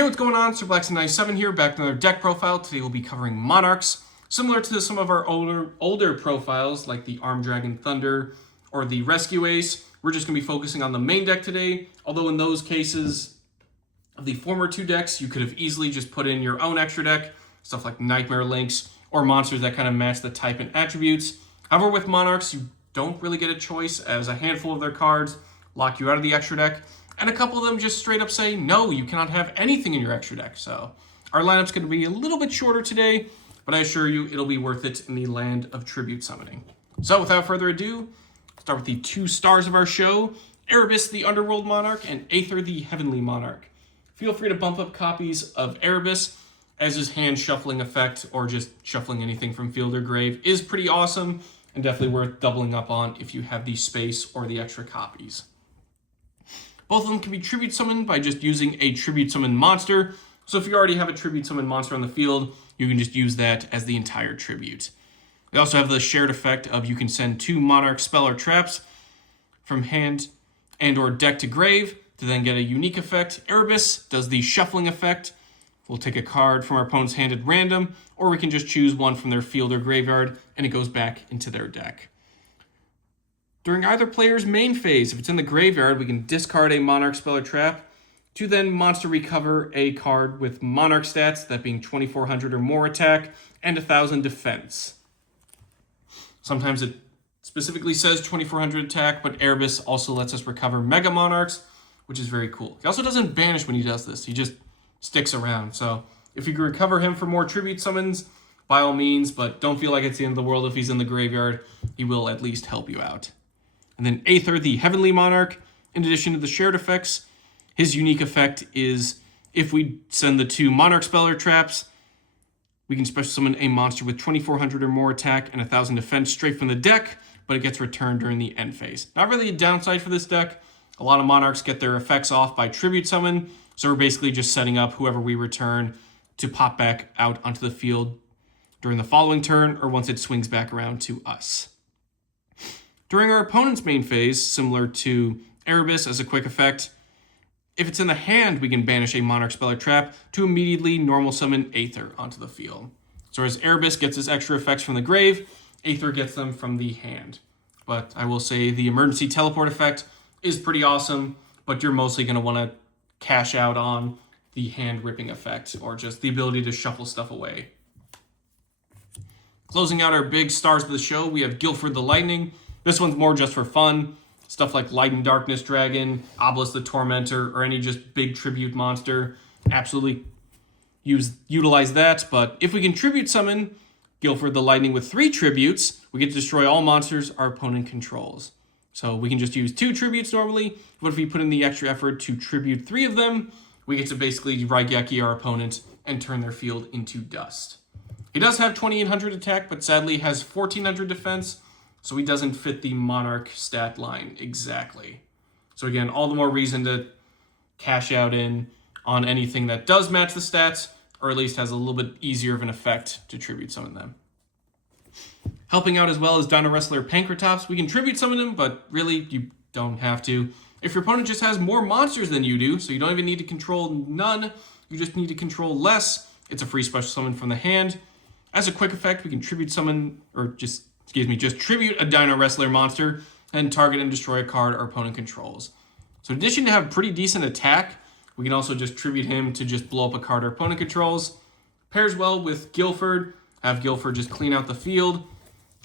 Hey, what's going on? SirBlackson97 here, back to another deck profile. Today we'll be covering Monarchs. Similar to some of our older profiles, like the Armed Dragon Thunder or the Rescue Ace, we're just going to be focusing on the main deck today. Although in those cases, of the former two decks, you could have easily just put in your own extra deck, stuff like Nightmare Links, or monsters that kind of match the type and attributes. However, with Monarchs, you don't really get a choice, as a handful of their cards lock you out of the extra deck, and a couple of them just straight up say, no, you cannot have anything in your extra deck. So our lineup's going to be a little bit shorter today, but I assure you it'll be worth it in the land of tribute summoning. So without further ado, let's start with the two stars of our show, Erebus, the Underworld Monarch, and Aether, the Heavenly Monarch. Feel free to bump up copies of Erebus, as his hand shuffling effect, or just shuffling anything from field or grave, is pretty awesome, and definitely worth doubling up on if you have the space or the extra copies. Both of them can be tribute summoned by just using a tribute summon monster. So if you already have a tribute summon monster on the field, you can just use that as the entire tribute. They also have the shared effect of you can send 2 Monarch spell or traps from hand and or deck to grave to then get a unique effect. Erebus does the shuffling effect. We'll take a card from our opponent's hand at random, or we can just choose one from their field or graveyard and it goes back into their deck. During either player's main phase, if it's in the graveyard, we can discard a Monarch spell or trap to then monster recover a card with Monarch stats, that being 2400 or more attack and 1000 defense. Sometimes it specifically says 2400 attack, but Erebus also lets us recover Mega Monarchs, which is very cool. He also doesn't banish when he does this. He just sticks around. So if you can recover him for more tribute summons, by all means, but don't feel like it's the end of the world if he's in the graveyard. He will at least help you out. And then Aether, the Heavenly Monarch, in addition to the shared effects, his unique effect is if we send the 2 Monarch spell or traps, we can special summon a monster with 2400 or more attack and 1000 defense straight from the deck, but it gets returned during the end phase. Not really a downside for this deck. A lot of Monarchs get their effects off by tribute summon, so we're basically just setting up whoever we return to pop back out onto the field during the following turn or once it swings back around to us. During our opponent's main phase, similar to Erebus as a quick effect, if it's in the hand, we can banish a Monarch spell or trap to immediately normal summon Aether onto the field. So as Erebus gets his extra effects from the grave, Aether gets them from the hand. But I will say the emergency teleport effect is pretty awesome, but you're mostly going to want to cash out on the hand ripping effect or just the ability to shuffle stuff away. Closing out our big stars of the show, we have Guilford the Lightning. This one's more just for fun. Stuff like Light and Darkness Dragon, Obelisk the Tormentor, or any just big tribute monster. Absolutely utilize that. But if we can tribute summon Guilford the Lightning with 3 tributes, we get to destroy all monsters our opponent controls. So we can just use 2 tributes normally, but if we put in the extra effort to tribute 3 of them, we get to basically Raigeki our opponent and turn their field into dust. He does have 2800 attack, but sadly has 1400 defense, so he doesn't fit the Monarch stat line exactly. So again, all the more reason to cash out in on anything that does match the stats, or at least has a little bit easier of an effect to tribute summon them. Helping out as well as Dino Wrestler Pankratops. We can tribute summon him, but really you don't have to. If your opponent just has more monsters than you do, so you don't even need to control none, you just need to control less, it's a free special summon from the hand. As a quick effect, we can tribute summon, or just tribute a Dino Wrestler monster and target and destroy a card our opponent controls. So in addition to have pretty decent attack, we can also just tribute him to just blow up a card our opponent controls. Pairs well with Guilford, have Guilford just clean out the field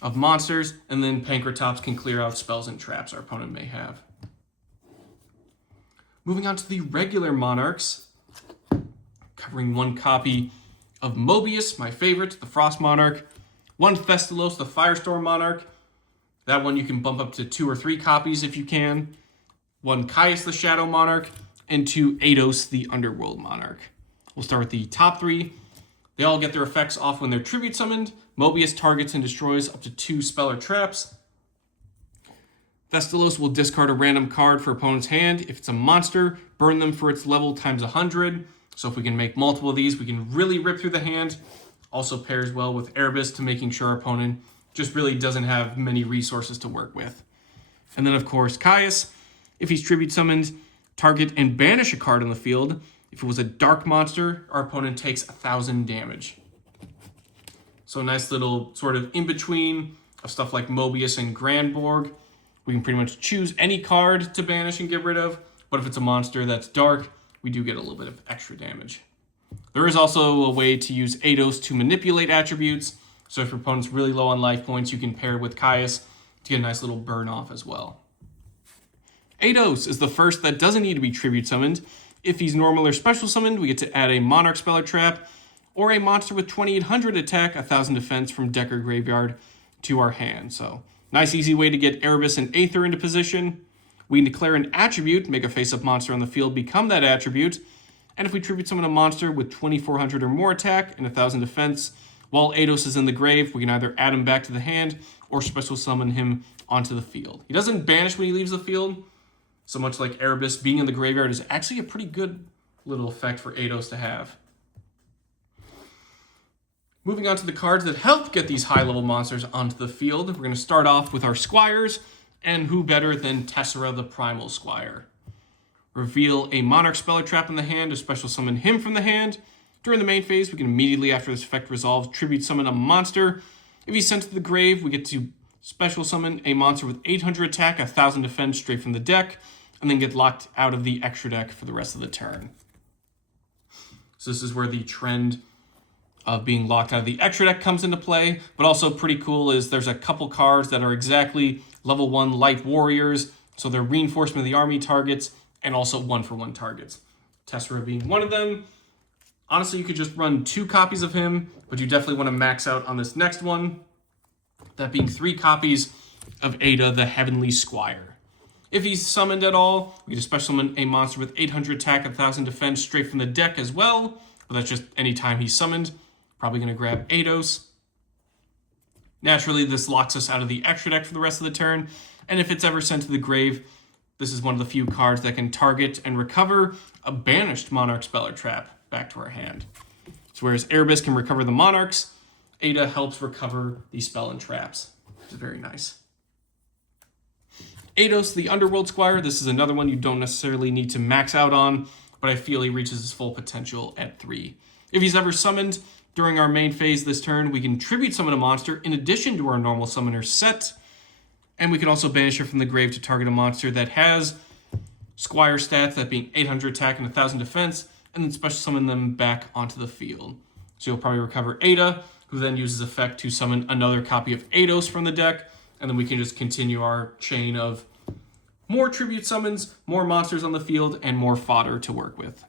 of monsters, and then Pankratops can clear out spells and traps our opponent may have. Moving on to the regular Monarchs, covering 1 copy of Mobius, my favorite, the Frost Monarch, 1 Thestalos, the Firestorm Monarch. That one you can bump up to 2 or 3 copies if you can. 1 Caius, the Shadow Monarch, and 2 Eidos, the Underworld Monarch. We'll start with the top 3. They all get their effects off when they're tribute summoned. Mobius targets and destroys up to 2 spell or traps. Thestalos will discard a random card for opponent's hand. If it's a monster, burn them for its level times 100. So if we can make multiple of these, we can really rip through the hand. Also pairs well with Erebus to making sure our opponent just really doesn't have many resources to work with. And then of course Caius, if he's tribute summoned, target and banish a card on the field. If it was a dark monster, our opponent takes 1,000 damage. So a nice little sort of in-between of stuff like Mobius and Grandborg. We can pretty much choose any card to banish and get rid of, but if it's a monster that's dark, we do get a little bit of extra damage. There is also a way to use Eidos to manipulate attributes, so if your opponent's really low on life points, you can pair it with Caius to get a nice little burn off as well. Eidos is the first that doesn't need to be tribute summoned. If he's normal or special summoned, we get to add a Monarch spell or trap, or a monster with 2800 attack, 1000 defense from deck or graveyard to our hand. So, nice easy way to get Erebus and Aether into position. We can declare an attribute, make a face-up monster on the field become that attribute, and if we tribute summon a monster with 2400 or more attack and 1000 defense, while Eidos is in the grave, we can either add him back to the hand or special summon him onto the field. He doesn't banish when he leaves the field, so much like Erebus, being in the graveyard is actually a pretty good little effect for Eidos to have. Moving on to the cards that help get these high-level monsters onto the field, we're going to start off with our Squires, and who better than Tessera the Primal Squire. Reveal a Monarch spell or trap in the hand to special summon him from the hand. During the main phase, we can immediately, after this effect resolves, tribute summon a monster. If he's sent to the grave, we get to special summon a monster with 800 attack, 1000 defense straight from the deck, and then get locked out of the extra deck for the rest of the turn. So this is where the trend of being locked out of the extra deck comes into play, but also pretty cool is there's a couple cards that are exactly level 1 light warriors, so they're reinforcement of the army targets, and also 1-for-1 targets. Tessera being one of them. Honestly, you could just run 2 copies of him, but you definitely want to max out on this next one, that being 3 copies of Ada, the Heavenly Squire. If he's summoned at all, we can special summon a monster with 800 attack, 1000 defense straight from the deck as well, but that's just any time he's summoned. Probably going to grab Eidos. Naturally, this locks us out of the extra deck for the rest of the turn, and if it's ever sent to the grave, this is one of the few cards that can target and recover a banished Monarch spell or trap back to our hand. So whereas Erebus can recover the Monarchs, Ada helps recover the spell and traps, which is very nice. Eidos, the Underworld Squire, this is another one you don't necessarily need to max out on, but I feel he reaches his full potential at 3. If he's ever summoned during our main phase this turn, we can tribute summon a monster in addition to our normal summoner set, and we can also banish her from the grave to target a monster that has Squire stats, that being 800 attack and 1000 defense, and then special summon them back onto the field. So you'll probably recover Ada, who then uses effect to summon another copy of Eidos from the deck, and then we can just continue our chain of more tribute summons, more monsters on the field, and more fodder to work with.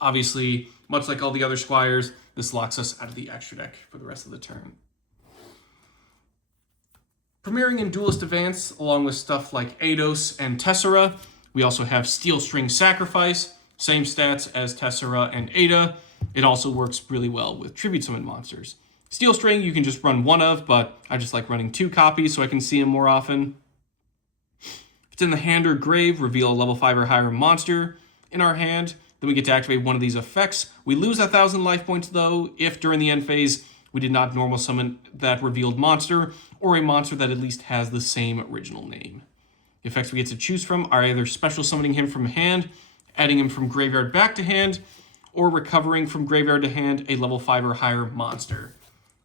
Obviously, much like all the other Squires, this locks us out of the extra deck for the rest of the turn. Premiering in Duelist Advance, along with stuff like Eidos and Tessera, we also have Steel String Sacrifice, same stats as Tessera and Ada. It also works really well with tribute summon monsters. Steel String you can just run 1 of, but I just like running 2 copies so I can see them more often. If it's in the hand or grave, reveal a level 5 or higher monster in our hand. Then we get to activate one of these effects. We lose 1,000 life points though if during the end phase we did not normal summon that revealed monster, or a monster that at least has the same original name. The effects we get to choose from are either special summoning him from hand, adding him from graveyard back to hand, or recovering from graveyard to hand a level 5 or higher monster.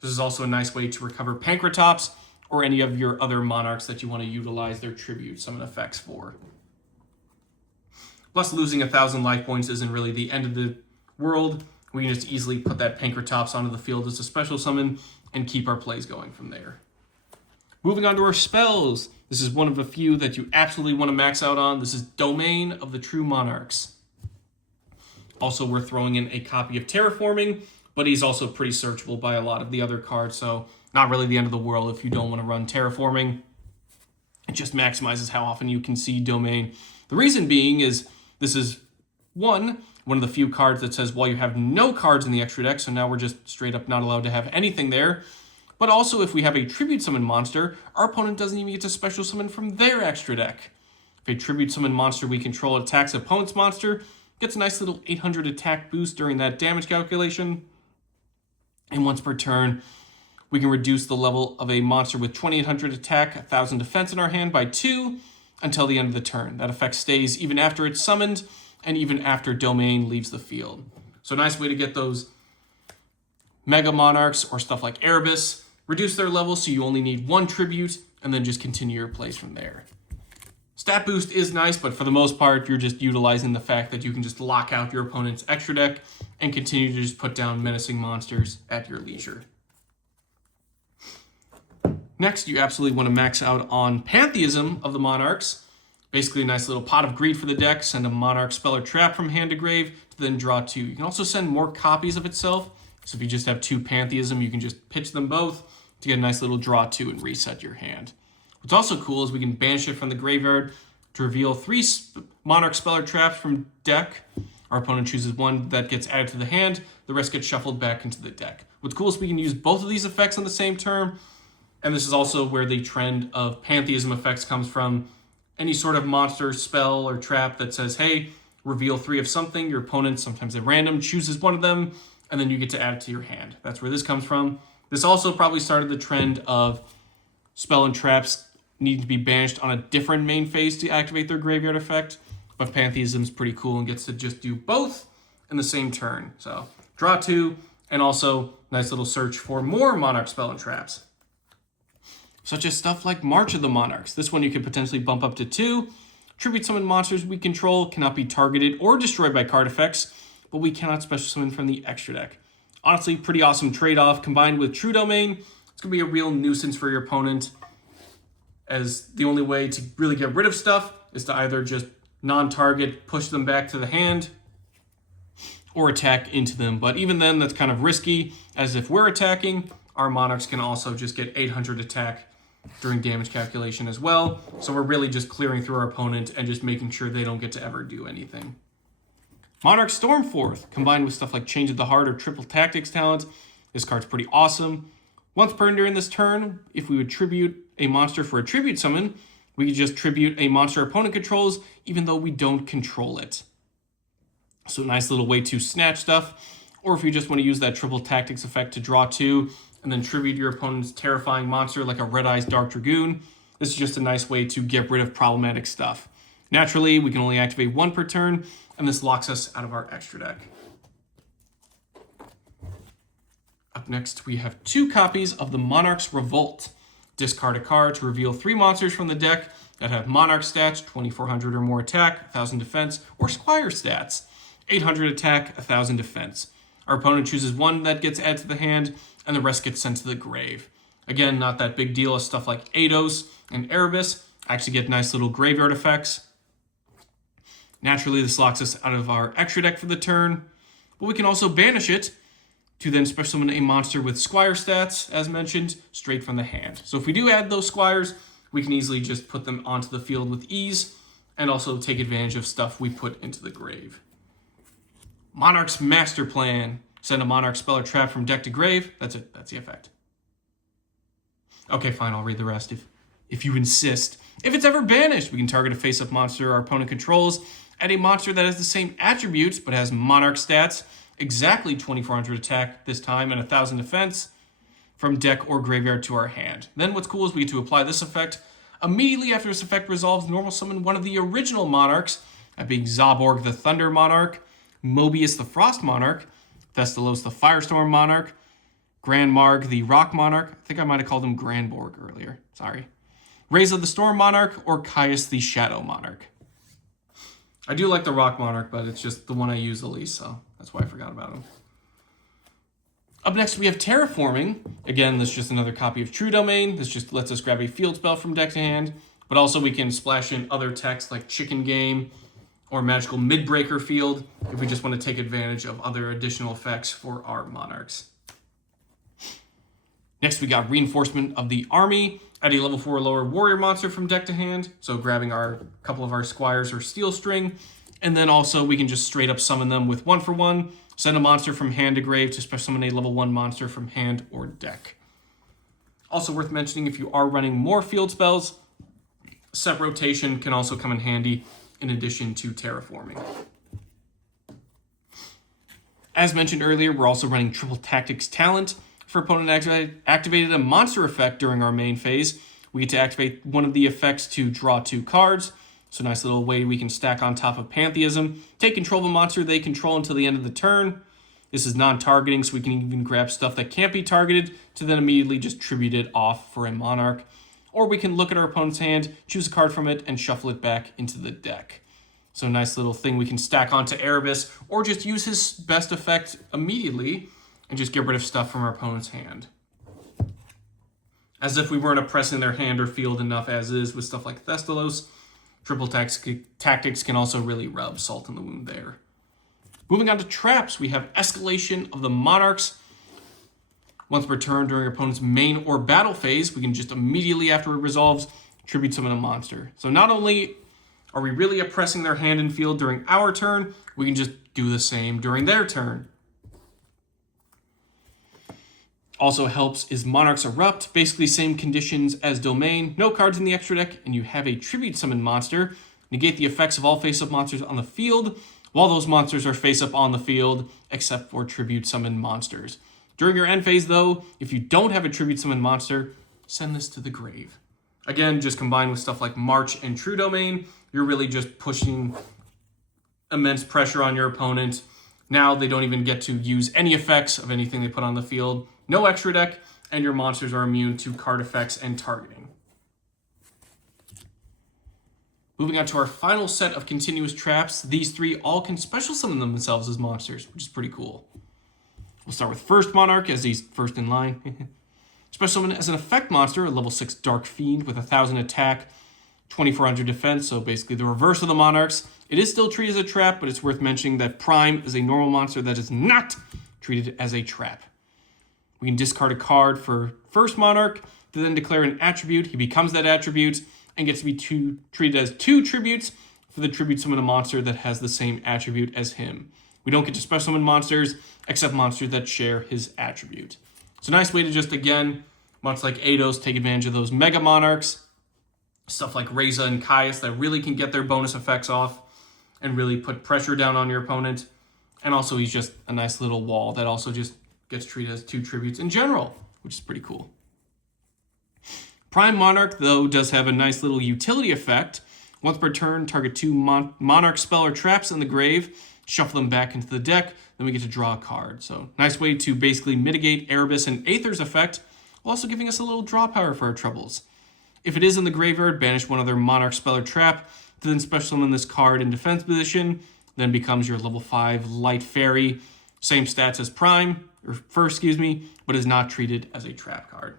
This is also a nice way to recover Pankratops, or any of your other monarchs that you want to utilize their tribute summon effects for. Plus, losing 1,000 life points isn't really the end of the world. We can just easily put that Pankratops onto the field as a special summon and keep our plays going from there. Moving on to our spells. This is one of a few that you absolutely want to max out on. This is Domain of the True Monarchs. Also, we're throwing in a copy of Terraforming, but he's also pretty searchable by a lot of the other cards, so not really the end of the world if you don't want to run Terraforming. It just maximizes how often you can see Domain. The reason being is this is one of the few cards that says, well, you have no cards in the extra deck, so now we're just straight up not allowed to have anything there. But also, if we have a tribute summon monster, our opponent doesn't even get to special summon from their extra deck. If a tribute summon monster we control attacks opponent's monster, gets a nice little 800 attack boost during that damage calculation. And once per turn, we can reduce the level of a monster with 2800 attack, 1000 defense in our hand by 2 until the end of the turn. That effect stays even after it's summoned, and even after Domain leaves the field. So a nice way to get those Mega Monarchs or stuff like Erebus, reduce their level so you only need 1 tribute, and then just continue your plays from there. Stat boost is nice, but for the most part, you're just utilizing the fact that you can just lock out your opponent's extra deck and continue to just put down menacing monsters at your leisure. Next, you absolutely want to max out on Pantheism of the Monarchs. Basically a nice little pot of greed for the deck. Send a Monarch spell or trap from hand to grave to then draw 2. You can also send more copies of itself. So if you just have 2 Pantheism, you can just pitch them both to get a nice little draw 2 and reset your hand. What's also cool is we can banish it from the graveyard to reveal 3 Monarch spell or traps from deck. Our opponent chooses one that gets added to the hand. The rest gets shuffled back into the deck. What's cool is we can use both of these effects on the same turn. And this is also where the trend of Pantheism effects comes from. Any sort of monster, spell, or trap that says, hey, reveal 3 of something. Your opponent, sometimes at random, chooses one of them, and then you get to add it to your hand. That's where this comes from. This also probably started the trend of spell and traps needing to be banished on a different main phase to activate their graveyard effect. But Pantheism is pretty cool and gets to just do both in the same turn. So draw 2, and also nice little search for more Monarch spell and traps. Such as stuff like March of the Monarchs. This one you could potentially bump up to 2. Tribute summon monsters we control cannot be targeted or destroyed by card effects, but we cannot special summon from the extra deck. Honestly, pretty awesome trade-off. Combined with True Domain, it's going to be a real nuisance for your opponent, as the only way to really get rid of stuff is to either just non-target, push them back to the hand, or attack into them. But even then, that's kind of risky, as if we're attacking, our Monarchs can also just get 800 attack during damage calculation as well. So we're really just clearing through our opponent and just making sure they don't get to ever do anything. Monarch Stormforth, combined with stuff like Change of the Heart or Triple Tactics talent, this card's pretty awesome. Once per during this turn, if we would tribute a monster for a tribute summon, we could just tribute a monster opponent controls, even though we don't control it. So nice little way to snatch stuff. Or if you just want to use that Triple Tactics effect to draw 2, and then tribute your opponent's terrifying monster like a Red Eyes Dark Dragoon, this is just a nice way to get rid of problematic stuff. Naturally, we can only activate 1 per turn, and this locks us out of our extra deck. Up next, we have 2 copies of the Monarch's Revolt. Discard a card to reveal 3 monsters from the deck that have Monarch stats, 2400 or more attack, 1000 defense, or Squire stats, 800 attack, 1000 defense. Our opponent chooses one that gets added to the hand, and the rest gets sent to the grave. Again, not that big deal as stuff like Eidos and Erebus actually get nice little graveyard effects. Naturally, this locks us out of our extra deck for the turn, but we can also banish it to then special summon a monster with Squire stats, as mentioned, straight from the hand. So if we do add those Squires, we can easily just put them onto the field with ease, and also take advantage of stuff we put into the grave. Monarch's Master Plan. Send a Monarch spell or trap from deck to grave. That's it. That's the effect. Okay, fine. I'll read the rest if you insist. If it's ever banished, we can target a face-up monster our opponent controls. Add a monster that has the same attributes but has Monarch stats, exactly 2400 attack this time and 1000 defense, from deck or graveyard to our hand. Then what's cool is we get to apply this effect. Immediately after this effect resolves, normal summon one of the original Monarchs, that being Zaborg the Thunder Monarch, Mobius the Frost Monarch, Thestalos the Firestorm Monarch, Grand Marg the Rock Monarch, I think I might have called him Grandborg earlier, sorry, Reza the Storm Monarch, or Caius the Shadow Monarch. I do like the Rock Monarch, but it's just the one I use the least, so that's why I forgot about him. Up next, we have Terraforming. Again, this is just another copy of True Domain. This just lets us grab a field spell from deck to hand, but also we can splash in other text like Chicken Game or Magical Midbreaker Field if we just want to take advantage of other additional effects for our Monarchs. Next, we got Reinforcement of the Army. Add a level 4 lower warrior monster from deck to hand, so grabbing our couple of our Squires or Steel String, and then also we can just straight up summon them with 1-for-1, send a monster from hand to grave to special summon a level 1 monster from hand or deck. Also worth mentioning, if you are running more field spells, set rotation can also come in handy in addition to Terraforming. As mentioned earlier, we're also running Triple Tactics talent. For opponent activated a monster effect during our main phase, we get to activate one of the effects to draw 2 cards. So nice little way we can stack on top of Pantheism. Take control of a monster they control until the end of the turn. This is non-targeting, so we can even grab stuff that can't be targeted to then immediately just tribute it off for a Monarch. Or we can look at our opponent's hand, choose a card from it, and shuffle it back into the deck. So a nice little thing we can stack onto Erebus, or just use his best effect immediately and just get rid of stuff from our opponent's hand. As if we weren't oppressing their hand or field enough as is with stuff like Thestalos, triple tactics can also really rub salt in the wound there. Moving on to traps, we have Escalation of the Monarchs. Once per turn during our opponent's main or battle phase, we can just immediately after it resolves, tribute summon a monster. So not only are we really oppressing their hand and field during our turn, we can just do the same during their turn. Also helps is Monarch's Erupt, basically same conditions as Domain, no cards in the extra deck, and you have a tribute summon monster. Negate the effects of all face-up monsters on the field, while those monsters are face-up on the field, except for tribute summon monsters. During your end phase, though, if you don't have a tribute summon monster, send this to the grave. Again, just combined with stuff like March and True Domain, you're really just pushing immense pressure on your opponent. Now they don't even get to use any effects of anything they put on the field. No extra deck, and your monsters are immune to card effects and targeting. Moving on to our final set of continuous traps, these three all can special summon themselves as monsters, which is pretty cool. We'll start with first Monarch, as he's first in line. Special summon as an effect monster, a level 6 Dark Fiend with 1,000 attack, 2,400 defense, so basically the reverse of the Monarchs. It is still treated as a trap, but it's worth mentioning that Prime is a normal monster that is not treated as a trap. We can discard a card for first Monarch to then declare an attribute. He becomes that attribute and gets to be treated as 2 tributes for the tribute summon a monster that has the same attribute as him. We don't get to special summon monsters except monsters that share his attribute. It's a nice way to just, again, much like Eidos, take advantage of those Mega Monarchs. Stuff like Reza and Caius that really can get their bonus effects off and really put pressure down on your opponent. And also he's just a nice little wall that also just gets treated as 2 tributes in general, which is pretty cool. Prime Monarch, though, does have a nice little utility effect. Once per turn, target 2 Monarch spell or traps in the grave, shuffle them back into the deck, then we get to draw a card. So nice way to basically mitigate Erebus and Aether's effect, while also giving us a little draw power for our troubles. If it is in the graveyard, banish one other Monarch spell or trap, to then special summon this card in defense position, then becomes your level 5 Light Fairy. Same stats as Prime, or first, but is not treated as a trap card.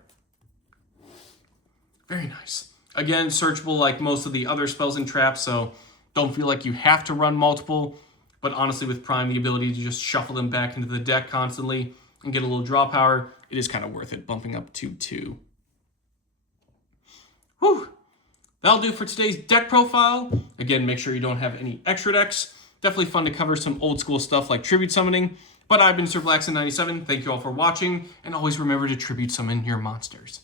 Very nice. Again, searchable like most of the other spells and traps, so don't feel like you have to run multiple, but honestly with Prime, the ability to just shuffle them back into the deck constantly and get a little draw power, it is kind of worth it, bumping up to 2. Whew. That'll do for today's deck profile. Again, make sure you don't have any extra decks. Definitely fun to cover some old school stuff like tribute summoning. But I've been Sir Blackson97. Thank you all for watching, and always remember to tribute summon your monsters.